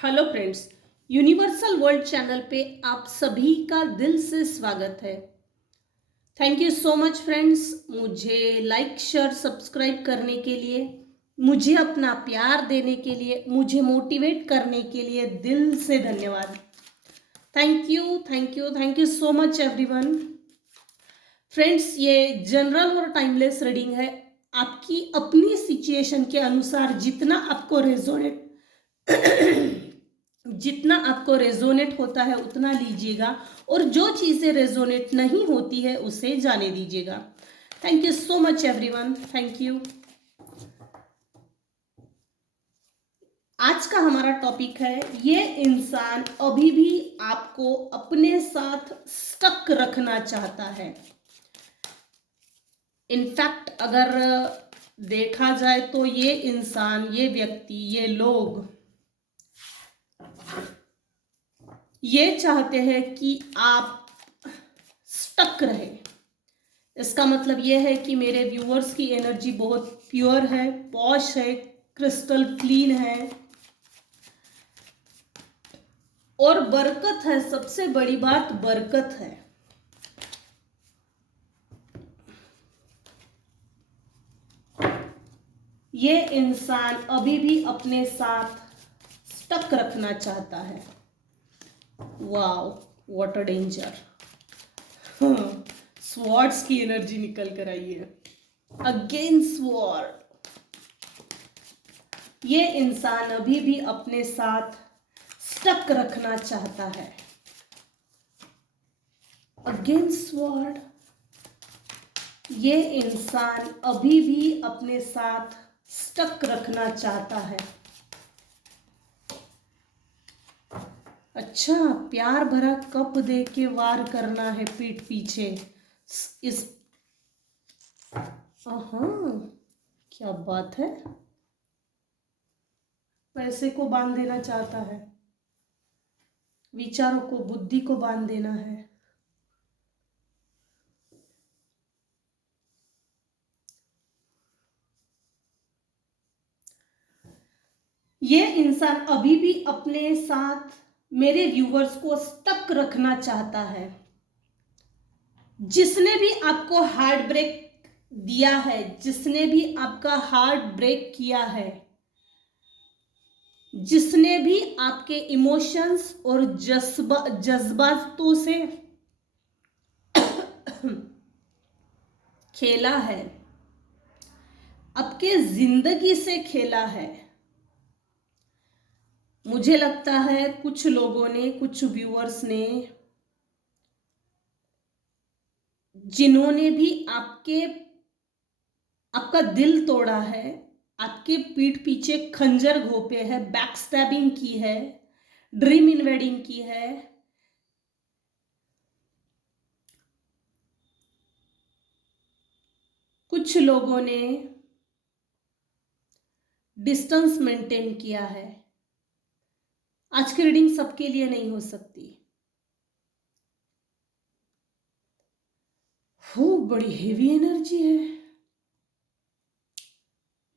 Hello friends, universal world channel पे आप सभी का दिल से स्वागत है। Thank you so much friends, मुझे लाइक शेयर सब्सक्राइब करने के लिए, मुझे अपना प्यार देने के लिए, मुझे मोटिवेट करने के लिए दिल से धन्यवाद। Thank you thank you thank you so much everyone. Friends, ये जनरल और टाइमलेस रीडिंग है। आपकी अपनी सिचुएशन के अनुसार जितना आपको रेजोनेट होता है उतना लीजिएगा, और जो चीज़ें रेजोनेट नहीं होती है उसे जाने दीजिएगा। Thank you so much everyone, thank you. आज का हमारा टॉपिक है, ये इंसान अभी भी आपको अपने साथ स्टक रखना चाहता है। इनफैक्ट अगर देखा जाए तो ये इंसान, ये व्यक्ति, ये लोग ये चाहते हैं कि आप स्टक रहे। इसका मतलब यह है कि मेरे व्यूअर्स की एनर्जी बहुत प्योर है, पॉश है, क्रिस्टल क्लीन है और बरकत है। सबसे बड़ी बात बरकत है। ये इंसान अभी भी अपने साथ स्टक रखना चाहता है। Wow, what a danger. Swords की एनर्जी निकल कर आई है। Again sword. ये इंसान अभी भी अपने साथ स्टक रखना चाहता है। Again sword. ये इंसान अभी भी अपने साथ स्टक रखना चाहता है। अच्छा, प्यार भरा कप दे के वार करना है पीठ पीछे। इस क्या बात है। पैसे को बांध देना चाहता है, विचारों को, बुद्धि को बांध देना है। ये इंसान अभी भी अपने साथ मेरे व्यूवर्स को स्टक रखना चाहता है। जिसने भी आपको हार्ट ब्रेक दिया है, जिसने भी आपका हार्ट ब्रेक किया है, जिसने भी आपके इमोशंस और जज्बातों से खेला है, आपके जिंदगी से खेला है, मुझे लगता है कुछ लोगों ने, कुछ व्यूअर्स ने, जिन्होंने भी आपका दिल तोड़ा है, आपके पीठ पीछे खंजर घोंपे है, बैक स्टैबिंग की है, ड्रीम इन्वेडिंग की है, कुछ लोगों ने डिस्टेंस मेंटेन किया है। आज की रीडिंग सबके लिए नहीं हो सकती। हो, बड़ी हेवी एनर्जी है,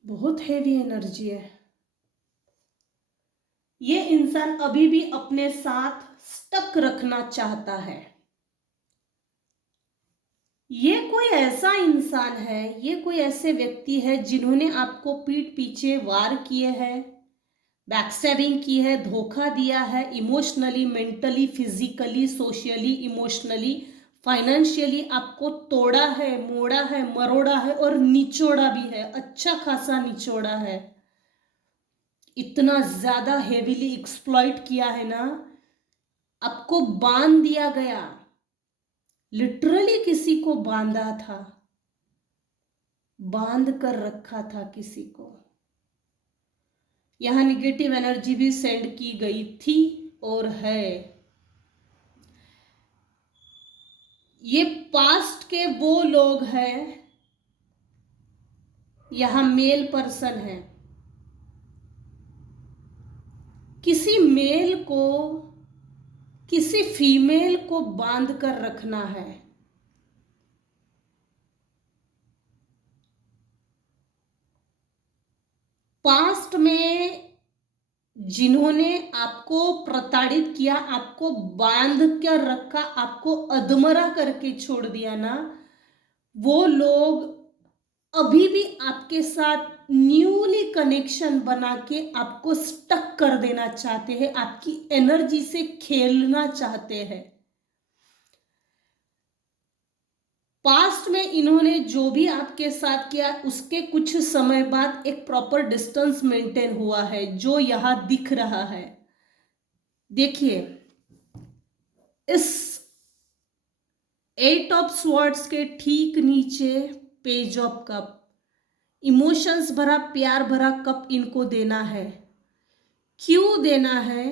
बहुत हेवी एनर्जी है। ये इंसान अभी भी अपने साथ स्टक रखना चाहता है। ये कोई ऐसा इंसान है, ये कोई ऐसे व्यक्ति है जिन्होंने आपको पीठ पीछे वार किए हैं, बैकस्टैबिंग की है, धोखा दिया है, emotionally, mentally, physically, socially, emotionally, financially आपको तोड़ा है, मोड़ा है, मरोड़ा है और निचोड़ा भी है। अच्छा खासा निचोड़ा है। इतना ज्यादा हेवीली एक्सप्लॉइट किया है ना, आपको बांध दिया गया, लिटरली किसी को बांधा था, बांध कर रखा था किसी को। यहां निगेटिव एनर्जी भी सेंड की गई थी और है। ये पास्ट के वो लोग हैं, यहां मेल पर्सन है, किसी मेल को किसी फीमेल को बांध कर रखना है। पास्ट में जिन्होंने आपको प्रताड़ित किया, आपको बांध कर रखा, आपको अधमरा करके छोड़ दिया ना, वो लोग अभी भी आपके साथ न्यूली कनेक्शन बना के आपको स्टक कर देना चाहते हैं, आपकी एनर्जी से खेलना चाहते हैं। पास्ट में इन्होंने जो भी आपके साथ किया, उसके कुछ समय बाद एक प्रॉपर डिस्टेंस मेंटेन हुआ है, जो यहां दिख रहा है। देखिए, इस 8 ऑफ स्वॉर्ड्स के ठीक नीचे पेज ऑफ कप, इमोशंस भरा, प्यार भरा कप इनको देना है। क्यों देना है?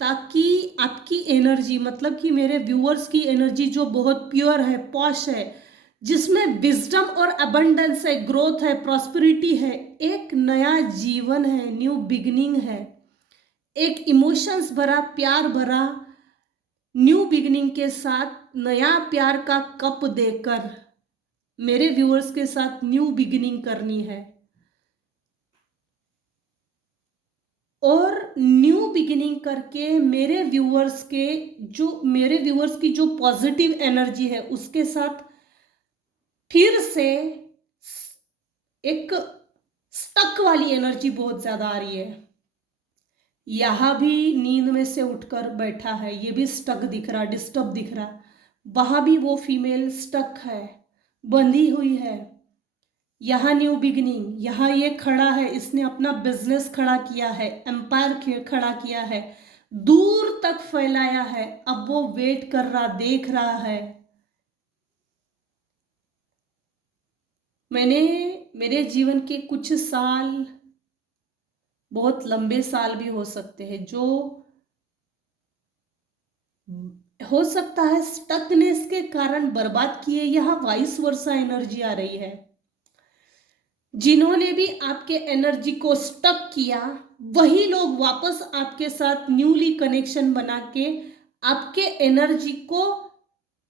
ताकि आपकी एनर्जी, मतलब कि मेरे व्यूअर्स की एनर्जी जो बहुत प्योर है, पॉश है, जिसमें विजडम और अबंडेंस है, ग्रोथ है, प्रॉस्पेरिटी है, एक नया जीवन है, न्यू बिगिनिंग है, एक इमोशंस भरा, प्यार भरा न्यू बिगिनिंग के साथ नया प्यार का कप देकर मेरे व्यूअर्स के साथ न्यू बिगिनिंग करनी है। और न्यू बिगिनिंग करके मेरे व्यूअर्स की जो पॉजिटिव एनर्जी है, उसके साथ फिर से एक स्टक वाली एनर्जी बहुत ज्यादा आ रही है। यहां भी नींद में से उठकर बैठा है, ये भी स्टक दिख रहा, डिस्टर्ब दिख रहा। वहां भी वो फीमेल स्टक है, बंधी हुई है। यहाँ न्यू बिगिनिंग, यहाँ ये खड़ा है, इसने अपना बिजनेस खड़ा किया है, एम्पायर खड़ा किया है, दूर तक फैलाया है। अब वो वेट कर रहा, देख रहा है। मैंने मेरे जीवन के कुछ साल, बहुत लंबे साल भी हो सकते हैं, जो हो सकता है स्टकनेस के कारण बर्बाद किए। यहाँ वाइस वर्सा एनर्जी आ रही है। जिन्होंने भी आपके एनर्जी को स्टक किया, वही लोग वापस आपके साथ न्यूली कनेक्शन बना के आपके एनर्जी को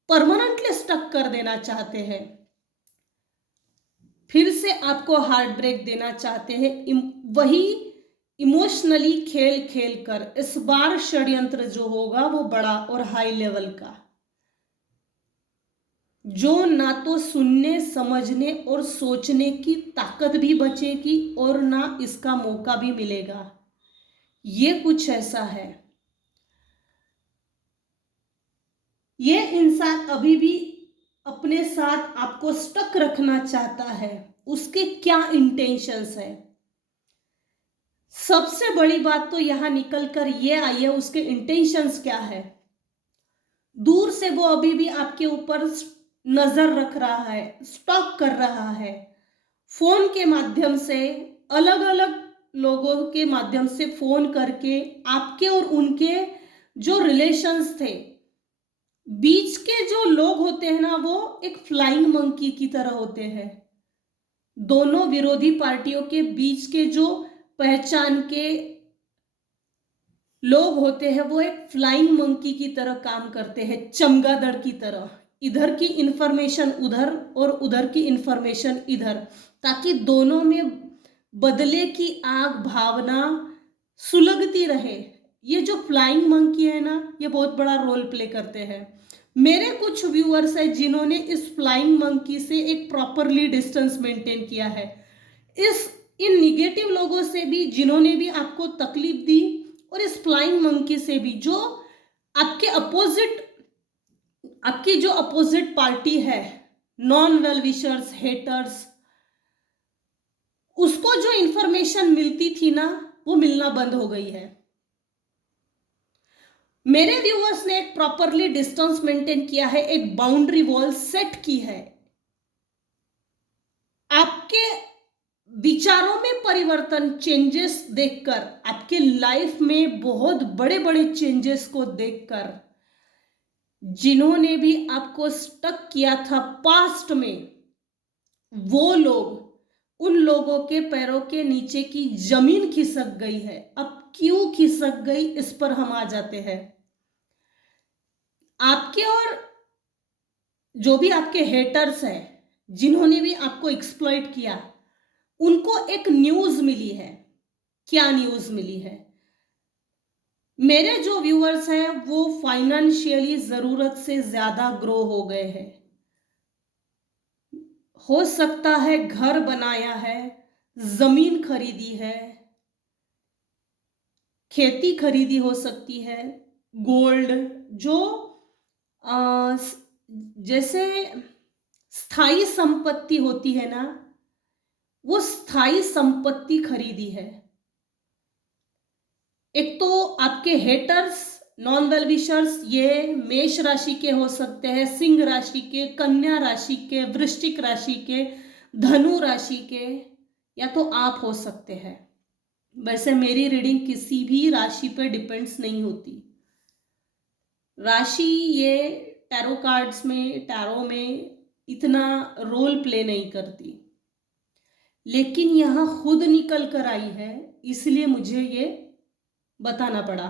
परमानेंटली स्टक कर देना चाहते हैं, फिर से आपको हार्ट ब्रेक देना चाहते हैं। वही इमोशनली खेल खेल कर। इस बार षड्यंत्र जो होगा वो बड़ा और हाई लेवल का, जो ना तो सुनने, समझने और सोचने की ताकत भी बचेगी और ना इसका मौका भी मिलेगा। ये कुछ ऐसा है। ये इंसान अभी भी अपने साथ आपको स्टक रखना चाहता है। उसके क्या इंटेंशंस है? सबसे बड़ी बात तो यहां निकल कर ये आई है, उसके इंटेंशंस क्या है। दूर से वो अभी भी आपके ऊपर नजर रख रहा है, स्टॉक कर रहा है। फोन के माध्यम से, अलग अलग लोगों के माध्यम से फोन करके आपके और उनके जो रिलेशंस थे, बीच के जो लोग होते हैं ना, वो एक फ्लाइंग मंकी की तरह होते हैं। दोनों विरोधी पार्टियों के बीच के जो पहचान के लोग होते हैं, वो एक फ्लाइंग मंकी की तरह काम करते हैं, चमगादड़ की तरह। इधर की इंफॉर्मेशन उधर और उधर की इंफॉर्मेशन इधर, ताकि दोनों में बदले की आग भावना सुलगती रहे। ये जो फ्लाइंग मंकी है ना, ये बहुत बड़ा रोल प्ले करते हैं। मेरे कुछ व्यूअर्स हैं जिन्होंने इस फ्लाइंग मंकी से एक प्रॉपरली डिस्टेंस मेंटेन किया है। इन निगेटिव लोगों से भी, जिन्होंने भी आपको तकलीफ दी, और इस फ्लाइंग मंकी से भी, जो आपके अपोजिट, आपकी जो अपोजिट पार्टी है, नॉन वेल विशर्स, हेटर्स, उसको जो इंफॉर्मेशन मिलती थी ना, वो मिलना बंद हो गई है। मेरे व्यूअर्स ने एक प्रॉपरली डिस्टेंस मेंटेन किया है, एक बाउंड्री वॉल सेट की है। आपके विचारों में परिवर्तन, चेंजेस देखकर, आपके लाइफ में बहुत बड़े बड़े चेंजेस को देखकर, जिन्होंने भी आपको स्टक किया था पास्ट में, वो लोग, उन लोगों के पैरों के नीचे की जमीन खिसक गई है। अब क्यों खिसक गई, इस पर हम आ जाते हैं। आपके और जो भी आपके हेटर्स हैं, जिन्होंने भी आपको एक्सप्लॉइट किया, उनको एक न्यूज मिली है। क्या न्यूज मिली है? मेरे जो व्यूअर्स हैं वो फाइनेंशियली जरूरत से ज्यादा ग्रो हो गए हैं। हो सकता है घर बनाया है, जमीन खरीदी है, खेती खरीदी हो सकती है, गोल्ड, जो आ, जैसे स्थायी संपत्ति होती है ना, वो स्थायी संपत्ति खरीदी है। एक तो आपके हेटर्स, नॉन वेल विशर्स, ये मेष राशि के हो सकते हैं, सिंह राशि के, कन्या राशि के, वृश्चिक राशि के, धनु राशि के, या तो आप हो सकते हैं। वैसे मेरी रीडिंग किसी भी राशि पर डिपेंड्स नहीं होती। राशि ये टैरो कार्ड्स में, टैरो में इतना रोल प्ले नहीं करती, लेकिन यहां खुद निकल कर आई है, इसलिए मुझे ये बताना पड़ा।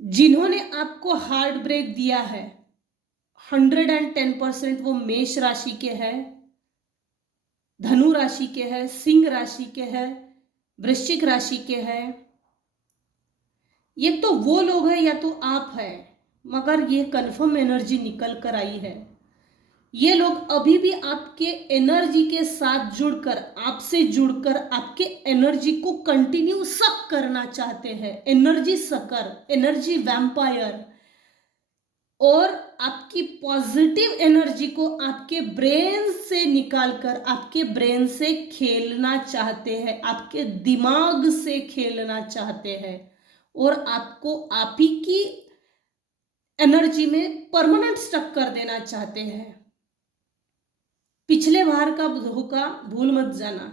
जिन्होंने आपको हार्ट ब्रेक दिया है 110% वो मेष राशि के हैं, धनु राशि के हैं, सिंह राशि के हैं, वृश्चिक राशि के हैं। ये तो वो लोग हैं या तो आप हैं, मगर ये कन्फर्म एनर्जी निकल कर आई है। ये लोग अभी भी आपके एनर्जी के साथ जुड़कर, आपसे जुड़कर आपके एनर्जी को कंटिन्यू सक करना चाहते हैं। एनर्जी सकर, एनर्जी वैम्पायर, और आपकी पॉजिटिव एनर्जी को आपके ब्रेन से निकालकर आपके ब्रेन से खेलना चाहते हैं, आपके दिमाग से खेलना चाहते हैं, और आपको आप ही की एनर्जी में परमानेंट स्टक कर देना चाहते हैं। पिछले बार का धोखा भूल मत जाना।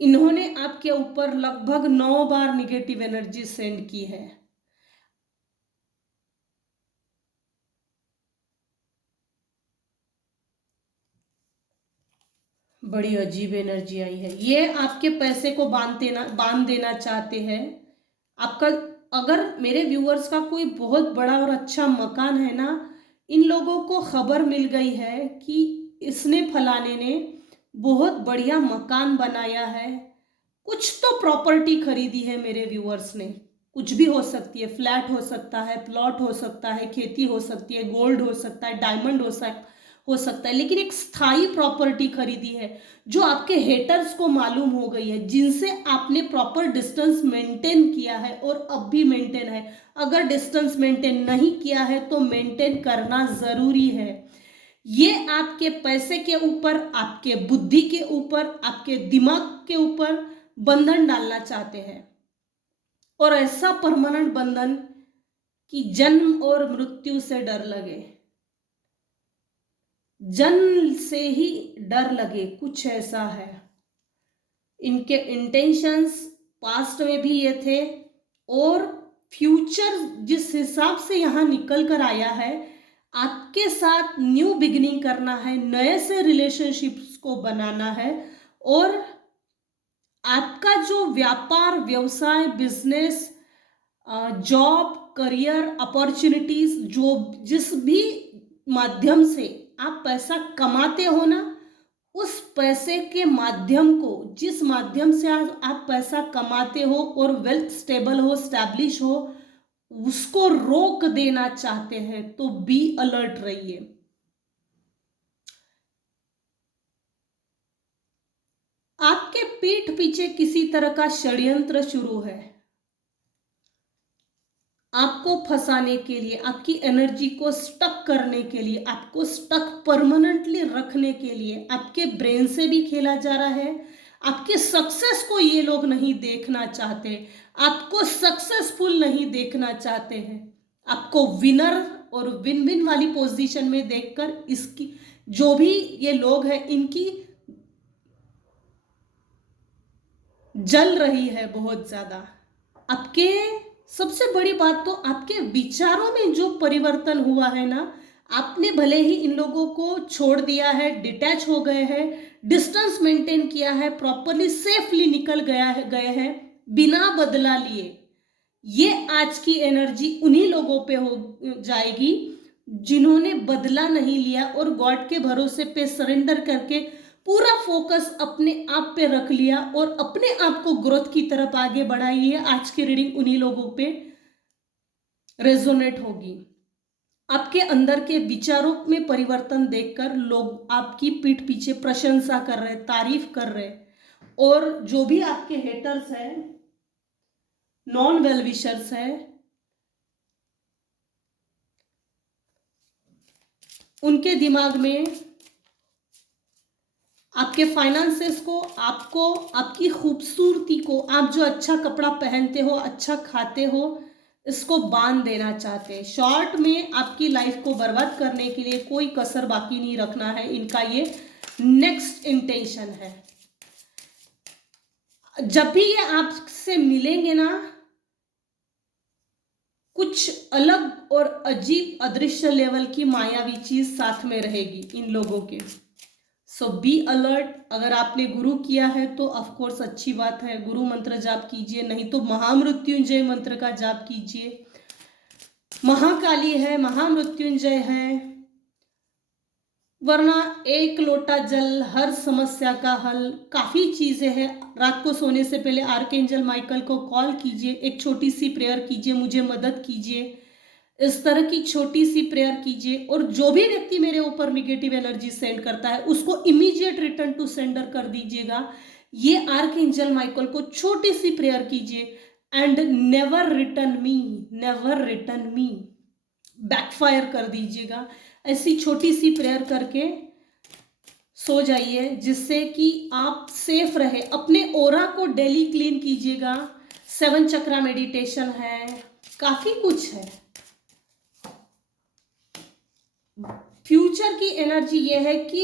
इन्होंने आपके ऊपर लगभग 9 बार निगेटिव एनर्जी सेंड की है। बड़ी अजीब एनर्जी आई है। ये आपके पैसे को बांध देना चाहते हैं। आपका, अगर मेरे व्यूअर्स का कोई बहुत बड़ा और अच्छा मकान है ना, इन लोगों को खबर मिल गई है कि इसने, फलाने ने बहुत बढ़िया मकान बनाया है, कुछ तो प्रॉपर्टी खरीदी है मेरे व्यूअर्स ने। कुछ भी हो सकती है, फ्लैट हो सकता है, प्लॉट हो सकता है, खेती हो सकती है, गोल्ड हो सकता है, डायमंड हो सकता है, लेकिन एक स्थायी प्रॉपर्टी खरीदी है जो आपके हेटर्स को मालूम हो गई है, जिनसे आपने प्रॉपर डिस्टेंस मेंटेन किया है और अब भी मेंटेन है। अगर डिस्टेंस मेंटेन नहीं किया है तो मेंटेन करना जरूरी है। ये आपके पैसे के ऊपर, आपके बुद्धि के ऊपर, आपके दिमाग के ऊपर बंधन डालना चाहते हैं, और ऐसा परमानेंट बंधन कि जन्म और मृत्यु से डर लगे, जन्म से ही डर लगे, कुछ ऐसा है। इनके इंटेंशंस पास्ट में भी ये थे, और फ्यूचर जिस हिसाब से यहां निकल कर आया है, आपके साथ न्यू बिगिनिंग करना है, नए से रिलेशनशिप्स को बनाना है, और आपका जो व्यापार, व्यवसाय, बिजनेस, जॉब, करियर अपॉर्चुनिटीज, जो जिस भी माध्यम से आप पैसा कमाते हो ना, उस पैसे के माध्यम को, जिस माध्यम से आप पैसा कमाते हो और वेल्थ स्टेबल हो, स्टैब्लिश हो, उसको रोक देना चाहते हैं। तो बी अलर्ट रहिए। आपके पीठ पीछे किसी तरह का षड्यंत्र शुरू है, आपको फंसाने के लिए, आपकी एनर्जी को स्टक करने के लिए, आपको स्टक परमानेंटली रखने के लिए आपके ब्रेन से भी खेला जा रहा है। आपके सक्सेस को ये लोग नहीं देखना चाहते, आपको सक्सेसफुल नहीं देखना चाहते हैं। आपको विनर और विन विन वाली पोजीशन में देखकर इसकी, जो भी ये लोग हैं, इनकी जल रही है बहुत ज्यादा। आपके, सबसे बड़ी बात तो आपके विचारों में जो परिवर्तन हुआ है ना, आपने भले ही इन लोगों को छोड़ दिया है, डिटैच हो गए हैं, डिस्टेंस मेंटेन किया है, प्रॉपरली सेफली निकल गए हैं बिना बदला लिए। ये आज की एनर्जी उन्हीं लोगों पे हो जाएगी जिन्होंने बदला नहीं लिया और गॉड के भरोसे पे सरेंडर करके पूरा फोकस अपने आप पे रख लिया और अपने आप को ग्रोथ की तरफ आगे बढ़ाइए। आज की रीडिंग उन्हीं लोगों पे रेजोनेट होगी। आपके अंदर के विचारों में परिवर्तन देखकर लोग आपकी पीठ पीछे प्रशंसा कर रहे, तारीफ कर रहे, और जो भी आपके हेटर्स हैं, नॉन वेल विशर्स है, उनके दिमाग में आपके फाइनेंसेस को, आपको, आपकी खूबसूरती को, आप जो अच्छा कपड़ा पहनते हो, अच्छा खाते हो, इसको बांध देना चाहते हैं। शॉर्ट में आपकी लाइफ को बर्बाद करने के लिए कोई कसर बाकी नहीं रखना है, इनका ये नेक्स्ट इंटेंशन है। जब भी ये आपसे मिलेंगे ना, कुछ अलग और अजीब अदृश्य लेवल की मायावी चीज साथ में रहेगी इन लोगों के। सो बी अलर्ट। अगर आपने गुरु किया है तो ऑफ कोर्स अच्छी बात है, गुरु मंत्र जाप कीजिए, नहीं तो महामृत्युंजय मंत्र का जाप कीजिए। महाकाली है, महामृत्युंजय है, वरना एक लोटा जल हर समस्या का हल, काफी चीजें हैं। रात को सोने से पहले आर्कएंजल माइकल को कॉल कीजिए, एक छोटी सी प्रेयर कीजिए, मुझे मदद कीजिए, इस तरह की छोटी सी प्रेयर कीजिए। और जो भी व्यक्ति मेरे ऊपर निगेटिव एनर्जी सेंड करता है उसको इमीडिएट रिटर्न टू सेंडर कर दीजिएगा। ये आर्कएंजल माइकल को छोटी सी प्रेयर कीजिए, and never return me, never return me, backfire कर दीजिएगा। ऐसी छोटी सी प्रेयर करके सो जाइए, जिससे कि आप सेफ रहे। अपने ओरा को डेली क्लीन कीजिएगा। 7 चक्रा मेडिटेशन है, काफी कुछ है। फ्यूचर की एनर्जी ये है कि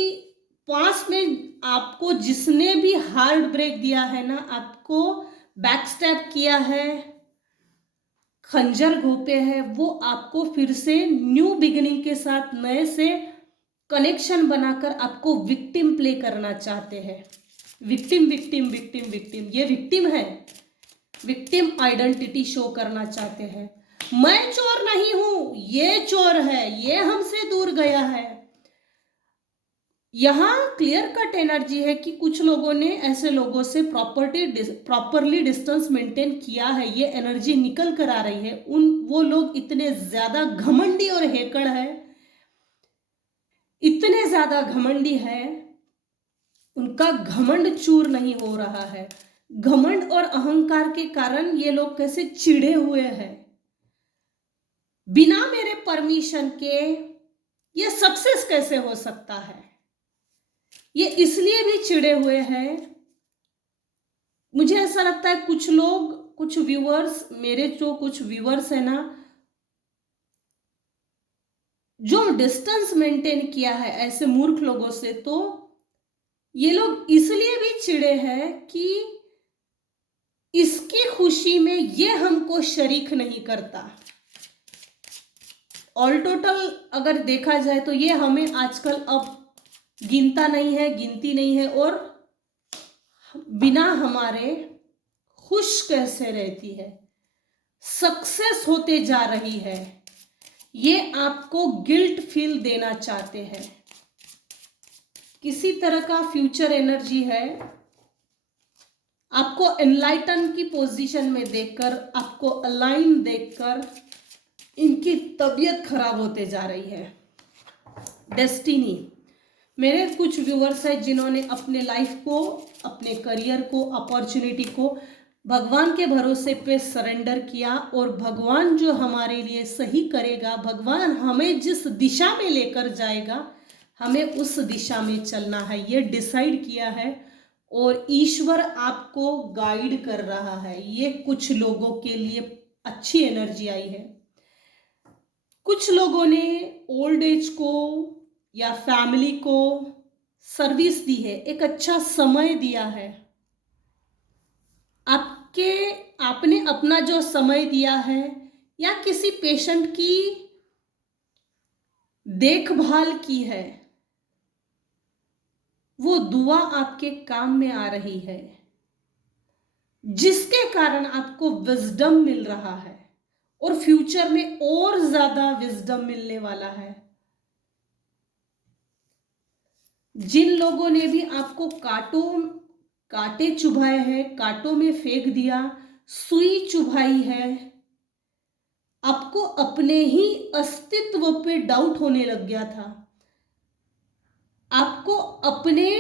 पास्ट में आपको जिसने भी हार्ट ब्रेक दिया है ना, आपको बैकस्टैप किया है, खंजर घोंपे है, वो आपको फिर से न्यू बिगिनिंग के साथ नए से कनेक्शन बनाकर आपको विक्टिम प्ले करना चाहते हैं। विक्टिम विक्टिम विक्टिम विक्टिम, ये विक्टिम है, विक्टिम आइडेंटिटी शो करना चाहते हैं। मैं चोर नहीं हूं, ये चोर है, ये हमसे दूर गया है। यहां क्लियर कट एनर्जी है कि कुछ लोगों ने ऐसे लोगों से प्रॉपरली डिस्टेंस मेंटेन किया है। ये एनर्जी निकल कर आ रही है। वो लोग इतने ज्यादा घमंडी और हेकड़ है, इतने ज्यादा घमंडी है, उनका घमंड चूर नहीं हो रहा है। घमंड और अहंकार के कारण ये लोग कैसे चिढ़े हुए हैं, बिना मेरे परमिशन के ये सक्सेस कैसे हो सकता है, ये इसलिए भी चिढ़े हुए हैं। मुझे ऐसा लगता है कुछ लोग, कुछ व्यूअर्स, मेरे जो कुछ व्यूअर्स है ना, जो डिस्टेंस मेंटेन किया है ऐसे मूर्ख लोगों से, तो ये लोग इसलिए भी चिढ़े हैं कि इसकी खुशी में ये हमको शरीक नहीं करता। ऑल टोटल अगर देखा जाए तो ये हमें आजकल अब गिनता नहीं है, गिनती नहीं है, और बिना हमारे खुश कैसे रहती है, सक्सेस होते जा रही है, ये आपको गिल्ट फील देना चाहते हैं। किसी तरह का फ्यूचर एनर्जी है। आपको एनलाइटन की पोजीशन में देखकर, आपको अलाइन देखकर इनकी तबीयत खराब होते जा रही है। डेस्टिनी। मेरे कुछ व्यूअर्स हैं जिन्होंने अपने लाइफ को, अपने करियर को, अपॉर्चुनिटी को भगवान के भरोसे पे सरेंडर किया, और भगवान जो हमारे लिए सही करेगा, भगवान हमें जिस दिशा में लेकर जाएगा, हमें उस दिशा में चलना है, ये डिसाइड किया है, और ईश्वर आपको गाइड कर रहा है। ये कुछ लोगों के लिए अच्छी एनर्जी आई है। कुछ लोगों ने ओल्ड एज को या फैमिली को सर्विस दी है, एक अच्छा समय दिया है। आपने अपना जो समय दिया है, या किसी पेशेंट की देखभाल की है, वो दुआ आपके काम में आ रही है, जिसके कारण आपको विजडम मिल रहा है, और फ्यूचर में और ज्यादा विजडम मिलने वाला है। जिन लोगों ने भी आपको कांटे चुभाए हैं, कांटों में फेंक दिया, सुई चुभाई है, आपको अपने ही अस्तित्व पे डाउट होने लग गया था, आपको अपने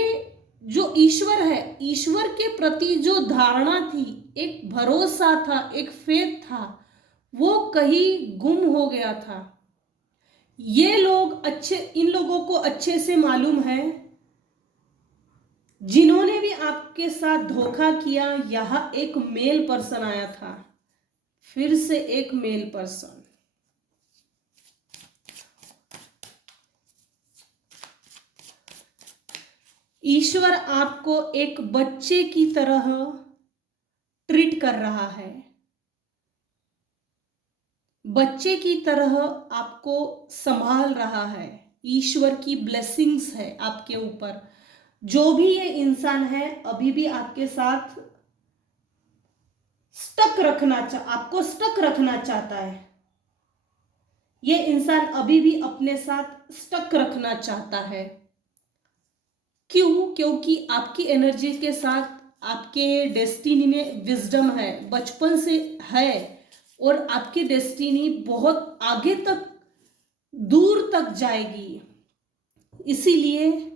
जो ईश्वर है, ईश्वर के प्रति जो धारणा थी, एक भरोसा था, एक फेथ था, वो कहीं गुम हो गया था। ये लोग इन लोगों को अच्छे से मालूम है, जिन्होंने भी आपके साथ धोखा किया, यहां एक मेल पर्सन आया था, फिर से एक मेल पर्सन। ईश्वर आपको एक बच्चे की तरह ट्रीट कर रहा है, बच्चे की तरह आपको संभाल रहा है। ईश्वर की ब्लेसिंग्स है आपके ऊपर। जो भी ये इंसान है अभी भी आपके साथ आपको स्टक रखना चाहता है। ये इंसान अभी भी अपने साथ स्टक रखना चाहता है। क्यों? क्योंकि आपकी एनर्जी के साथ आपके डेस्टिनी में विजडम है, बचपन से है, और आपकी डेस्टिनी बहुत आगे तक, दूर तक जाएगी। इसीलिए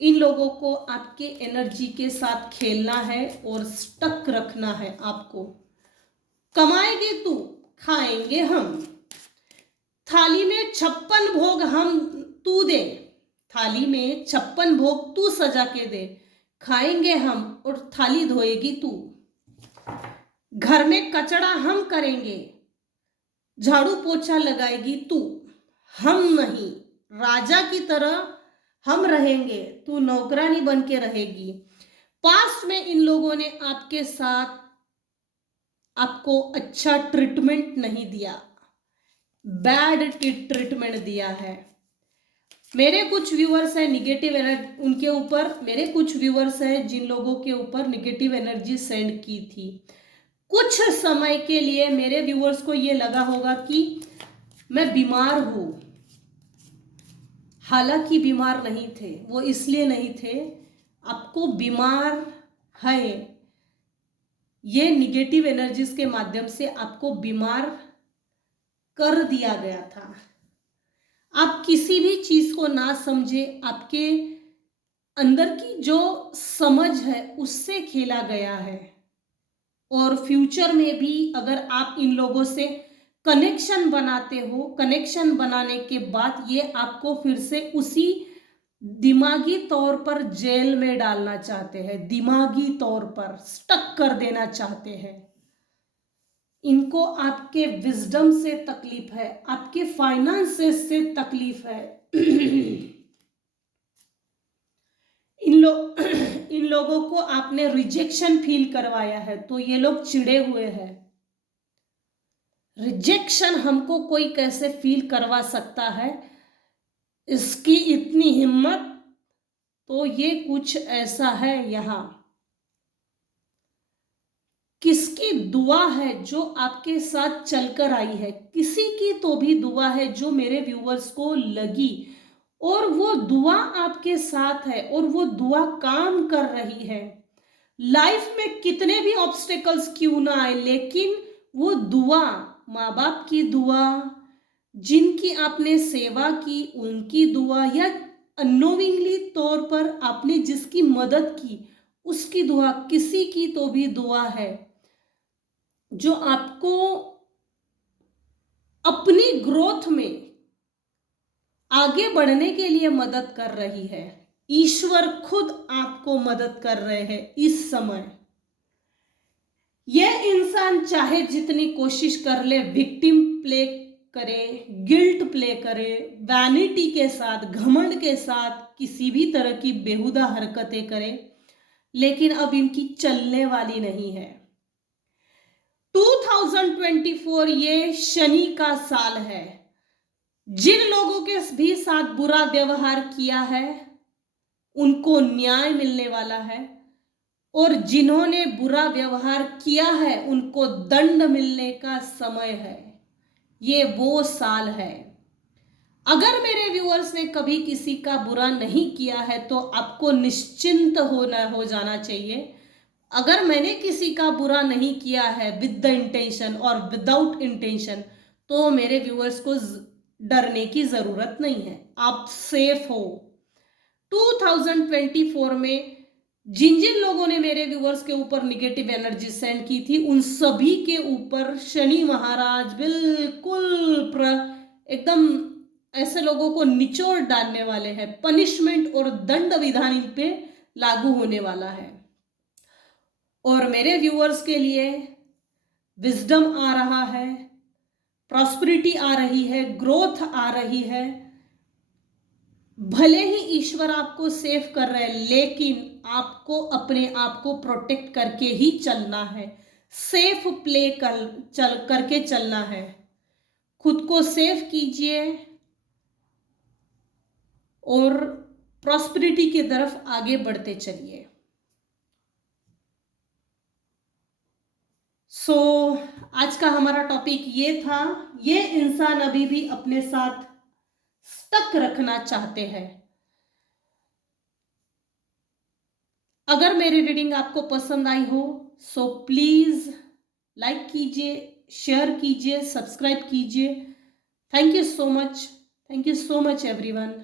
इन लोगों को आपके एनर्जी के साथ खेलना है और स्टक रखना है आपको। कमाएंगे तू, खाएंगे हम, थाली में 56 भोग हम तू दे, थाली में 56 भोग तू सजा के दे, खाएंगे हम और थाली धोएगी तू। घर में कचरा हम करेंगे, झाड़ू पोछा लगाएगी तू, हम नहीं। राजा की तरह हम रहेंगे, तू नौकरानी बन के रहेगी। पास्ट में इन लोगों ने आपके साथ आपको अच्छा ट्रीटमेंट नहीं दिया, बैड ट्रीटमेंट दिया है। मेरे कुछ व्यूअर्स है निगेटिव एनर्जी उनके ऊपर, मेरे कुछ व्यूअर्स है जिन लोगों के ऊपर निगेटिव एनर्जी सेंड की थी। कुछ समय के लिए मेरे व्यूअर्स को ये लगा होगा कि मैं बीमार हूं, हालांकि बीमार नहीं थे। वो इसलिए नहीं थे, आपको बीमार है, ये निगेटिव एनर्जीज के माध्यम से आपको बीमार कर दिया गया था। आप किसी भी चीज को ना समझे, आपके अंदर की जो समझ है उससे खेला गया है। और फ्यूचर में भी अगर आप इन लोगों से कनेक्शन बनाते हो, कनेक्शन बनाने के बाद ये आपको फिर से उसी दिमागी तौर पर जेल में डालना चाहते हैं, दिमागी तौर पर स्टक कर देना चाहते हैं। इनको आपके विजडम से तकलीफ है, आपके फाइनेंसेस से तकलीफ है। इन लोगों को आपने रिजेक्शन फील करवाया है, तो ये लोग चिढ़े हुए हैं। रिजेक्शन हमको कोई कैसे फील करवा सकता है, इसकी इतनी हिम्मत, तो ये कुछ ऐसा है। यहां किसकी दुआ है जो आपके साथ चलकर आई है? किसी की तो भी दुआ है जो मेरे व्यूअर्स को लगी, और वो दुआ आपके साथ है, और वो दुआ काम कर रही है। लाइफ में कितने भी ऑब्स्टेकल्स क्यों ना आए, लेकिन वो दुआ, माँ बाप की दुआ, जिनकी आपने सेवा की उनकी दुआ, या अननोविंगली तौर पर आपने जिसकी मदद की उसकी दुआ, किसी की तो भी दुआ है जो आपको अपनी ग्रोथ में आगे बढ़ने के लिए मदद कर रही है। ईश्वर खुद आपको मदद कर रहे हैं इस समय। यह इंसान चाहे जितनी कोशिश कर ले, विक्टिम प्ले करे, गिल्ट प्ले करे, वैनिटी के साथ, घमंड के साथ किसी भी तरह की बेहुदा हरकतें करे, लेकिन अब इनकी चलने वाली नहीं है। 2024 ये शनि का साल है। जिन लोगों के भी साथ बुरा व्यवहार किया है उनको न्याय मिलने वाला है, और जिन्होंने बुरा व्यवहार किया है उनको दंड मिलने का समय है। ये वो साल है। अगर मेरे व्यूअर्स ने कभी किसी का बुरा नहीं किया है तो आपको निश्चिंत हो जाना चाहिए। अगर मैंने किसी का बुरा नहीं किया है विद द इंटेंशन और विदाउट इंटेंशन, तो मेरे व्यूअर्स को डरने की ज़रूरत नहीं है, आप सेफ हो। 2024 में जिन जिन लोगों ने मेरे व्यूअर्स के ऊपर निगेटिव एनर्जी सेंड की थी, उन सभी के ऊपर शनि महाराज बिल्कुल एकदम ऐसे लोगों को निचोड़ डालने वाले हैं। पनिशमेंट और दंड विधान इन पे लागू होने वाला है। और मेरे व्यूअर्स के लिए विजडम आ रहा है, प्रॉस्पेरिटी आ रही है, ग्रोथ आ रही है। भले ही ईश्वर आपको सेव कर रहे हैं, लेकिन आपको अपने आप को प्रोटेक्ट करके ही चलना है, सेफ प्ले करके चलना है। खुद को सेफ कीजिए और प्रॉस्पेरिटी की तरफ आगे बढ़ते चलिए। आज का हमारा टॉपिक ये था। ये इंसान अभी भी अपने साथ स्टक रखना चाहते हैं। अगर मेरी रीडिंग आपको पसंद आई हो सो प्लीज लाइक कीजिए, शेयर कीजिए, सब्सक्राइब कीजिए। Thank you so much everyone.